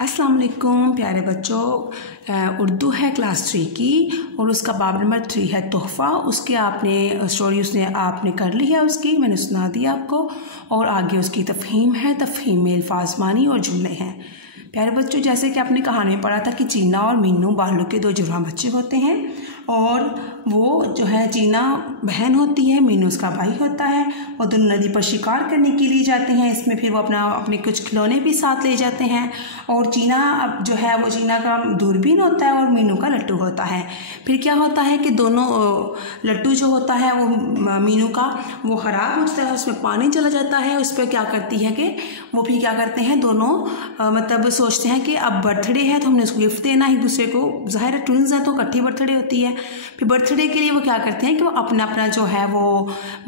अस्सलाम वालेकुम प्यारे बच्चों, उर्दू है क्लास 3 की और उसका बाब नंबर 3 है तोहफ़ा। उसके आपने स्टोरी आपने कर ली है, उसकी मैंने सुना दिया आपको। और आगे उसकी तफ़हीम है, तफ़हीम में अल्फाज मानी और जुमले हैं। प्यारे बच्चों, जैसे कि आपने कहानी में पढ़ा था कि चीना और मीनू बालू के दो जुड़वा बच्चे होते हैं और वो जो है चीना बहन होती है, मीनू उसका भाई होता है। और दोनों नदी पर शिकार करने के लिए जाते हैं। इसमें फिर वो अपने कुछ खिलौने भी साथ ले जाते हैं। और चीना अब जो है वो चीना का दूरबीन होता है और मीनू का लट्टू होता है। फिर क्या होता है कि दोनों लट्टू जो होता है वो मीनू का वो ख़राब हो जाता है, उसमें पानी चला जाता है। उस पर क्या करती है कि वो फिर क्या करते हैं दोनों मतलब सोचते हैं कि अब बर्थडे है तो हमने उसको गिफ्ट देना ही दूसरे को। ज़ाहिर है ट्विंस है तो इकट्ठी बर्थडे होती है। फिर बर्थडे के लिए वो क्या करते हैं कि वो अपना जो है वो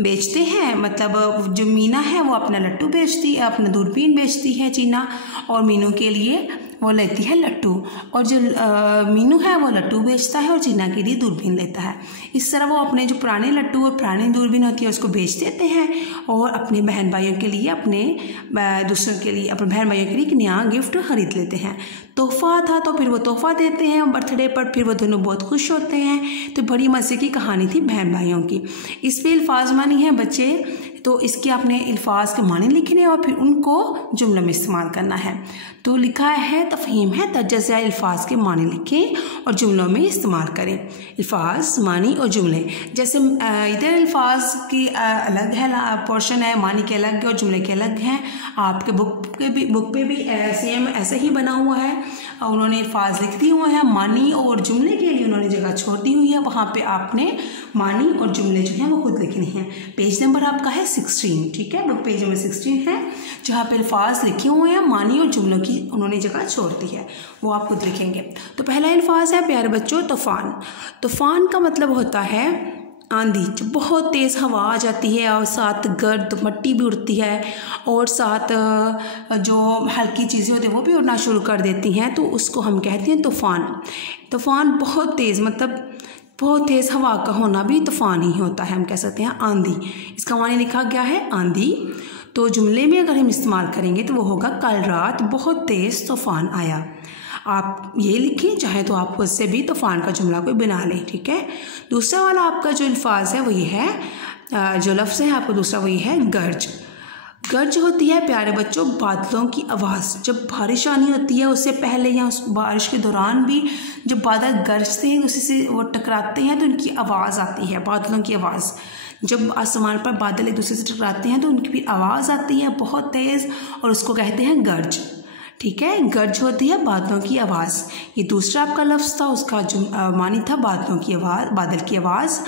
बेचते हैं। मतलब जो मीना है वो अपना लट्टू बेचती है, अपना दूरबीन बेचती है चीना, और मीनू के लिए वो लेती है लट्टू। और जो मीनू है वो लट्टू बेचता है और चीना के लिए दूरबीन लेता है। इस तरह वो अपने जो पुराने लट्टू और पुरानी दूरबीन होती है उसको बेच देते हैं और अपने बहन भाइयों के लिए अपने बहन भाइयों के लिए एक नया गिफ्ट खरीद लेते हैं। तोहफ़ा था तो फिर वो तोहफ़ा देते हैं बर्थडे पर। फिर वो दोनों बहुत खुश होते हैं। तो बड़ी मज़े की कहानी थी बहन भाइयों की। इस पर अल्फाज मानी है बच्चे, तो इसके अपने अल्फाज के मानी लिखने और फिर उनको जुमलों में इस्तेमाल करना है। तो लिखा है तफ़हीम है, तर्जुमा अल्फाज के मानी लिखें और जुमलों में इस्तेमाल करें। अल्फाज, मानी और जुमले। जैसे इधर अल्फाज की अलग है पोर्शन है, मानी के अलग और जुमले के अलग हैं। आपके बुक पे भी सेम ऐसे ही बना हुआ है। उन्होंने अल्फाज लिख दिए हुए हैं, मानी और जुमले के लिए उन्होंने जगह छोड़ दी हुई है। वहाँ पे आपने मानी और जुमले जो हैं वो खुद लिखने हैं। पेज नंबर आपका है 16, ठीक है, बुक पेज नंबर 16 है जहाँ पे अल्फाज लिखे हुए हैं, मानी और जुमलों की उन्होंने जगह छोड़ दी है, वो आप खुद लिखेंगे। तो पहला अल्फाज है प्यारे बच्चों तूफ़ान। तूफ़ान का मतलब होता है आंधी, जब बहुत तेज़ हवा आ जाती है और साथ गर्द मट्टी भी उड़ती है और साथ जो हल्की चीज़ें होती हैं वो भी उड़ना शुरू कर देती हैं, तो उसको हम कहते हैं तूफ़ान। तूफ़ान बहुत तेज़, मतलब बहुत तेज़ हवा का होना भी तूफ़ान ही होता है। हम कह सकते हैं आंधी। इसका माने लिखा गया है आंधी। तो जुमले में अगर हम इस्तेमाल करेंगे तो वो होगा कल रात बहुत तेज़ तूफ़ान आया। आप ये लिखें, चाहे तो आप उससे भी तूफ़ान का जुमला कोई बना लें, ठीक है। दूसरा वाला आपका जो अल्फाज है वो ये है, जो लफ्ज़ है आपको दूसरा वही है गर्ज। गर्ज होती है प्यारे बच्चों बादलों की आवाज़। जब बारिश आनी होती है उससे पहले या उस बारिश के दौरान भी जब बादल गरजते हैं उसी से वो टकराते हैं तो उनकी आवाज़ आती है, बादलों की आवाज़। जब आसमान पर बादल एक दूसरे से टकराते हैं तो उनकी भी आवाज़ आती है बहुत तेज़ और उसको कहते हैं गर्ज, ठीक है। गर्ज होती है बादलों की आवाज़। ये दूसरा आपका लफ्ज़ था, उसका मानी था बादलों की आवाज़, बादल की आवाज़।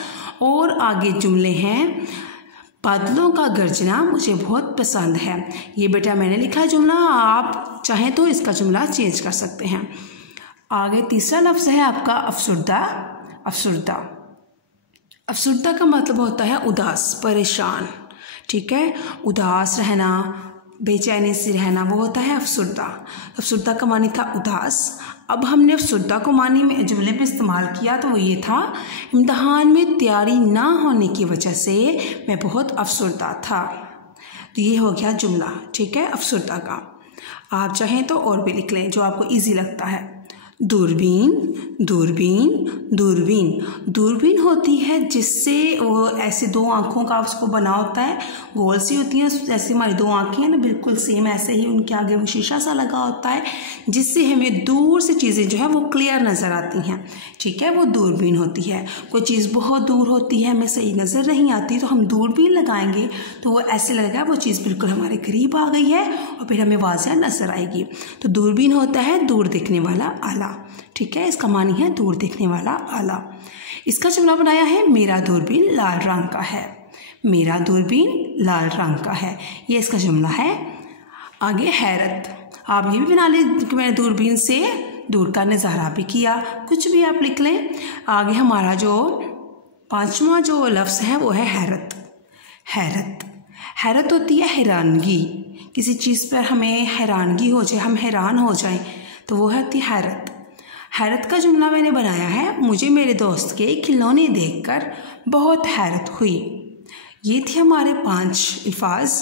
और आगे जुमले हैं, बादलों का गर्जना मुझे बहुत पसंद है। ये बेटा मैंने लिखा जुमला, आप चाहें तो इसका जुमला चेंज कर सकते हैं। आगे तीसरा लफ्ज़ है आपका अफसुर्दा। अफसुर्दा, अफसुर्दा का मतलब होता है उदास, परेशान, ठीक है। उदास रहना, बेचैनी से रहना, वो होता है अफसुर्दा। अफसुर्दा का मानी था उदास। अब हमने अफसुर्दा को मानी में जुमले में इस्तेमाल किया तो वो ये था, इम्तहान में तैयारी ना होने की वजह से मैं बहुत अफसुर्दा था। तो ये हो गया जुमला, ठीक है, अफसुर्दा का। आप चाहें तो और भी लिख लें जो आपको ईजी लगता है। दूरबीन, दूरबीन, दूरबीन। दूरबीन होती है जिससे वो ऐसे दो आँखों का उसको बना होता है, गोल सी होती हैं, जैसे हमारी दो आँखें हैं ना बिल्कुल सेम ऐसे ही उनके आगे वो शीशा सा लगा होता है जिससे हमें दूर से चीज़ें जो है वो क्लियर नज़र आती हैं, ठीक है, वो दूरबीन होती है। कोई चीज़ बहुत दूर होती है, हमें सही नज़र नहीं आती तो हम दूरबीन लगाएंगे तो वो ऐसे लगेगा वो चीज़ बिल्कुल हमारे करीब आ गई है और फिर हमें वाज़ेह नज़र आएगी। तो दूरबीन होता है दूर देखने वाला आला, ठीक है। इसका मानी है दूर देखने वाला आला। इसका जुमला बनाया है मेरा दूरबीन लाल रंग का है। मेरा दूरबीन लाल रंग का है, ये इसका जुमला है। आगे हैरत, आप ये भी बना लें कि मैंने दूरबीन से दूर का नज़ारा भी किया, कुछ भी आप लिख लें। आगे हमारा जो पांचवा जो लफ्ज़ है वो है हैरत। हैरत, हैरत होती है हैरानगी, किसी चीज़ पर हमें हैरानगी हो जाए, हम हैरान हो जाएं तो वो होती है हैरत। हैरत का जुमला मैंने बनाया है, मुझे मेरे दोस्त के खिलौने देखकर बहुत हैरत हुई। ये थे हमारे 5 अल्फाज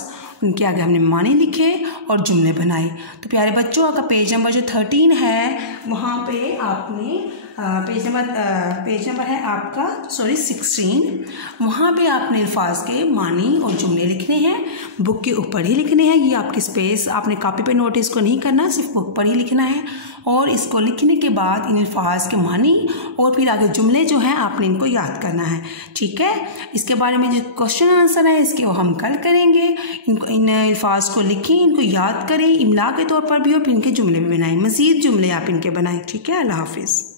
उनके आगे हमने मानी लिखे और जुमले बनाए। तो प्यारे बच्चों, अगर पेज नंबर जो 13 है वहाँ पे आपने पेज नंबर है आपका 16, वहाँ पे आपने अल्फाज के मानी और जुमले लिखने हैं। बुक के ऊपर ही लिखने हैं, ये आपकी स्पेस आपने कॉपी पे नोट इसको नहीं करना, सिर्फ बुक पर ही लिखना है। और इसको लिखने के बाद इन अल्फाज के मानी और फिर आगे जुमले जो हैं आपने इनको याद करना है। ठीक है, इसके बारे में जो क्वेश्चन आंसर है इसके वो हम कल करेंगे। इनको इन अल्फाज को लिखें, इनको याद करें इमला के तौर पर भी और फिर इनके जुमले भी बनाएं, मज़ीद जुमले आप इनके बनाएं। ठीक है, अल्लाह हाफिज़।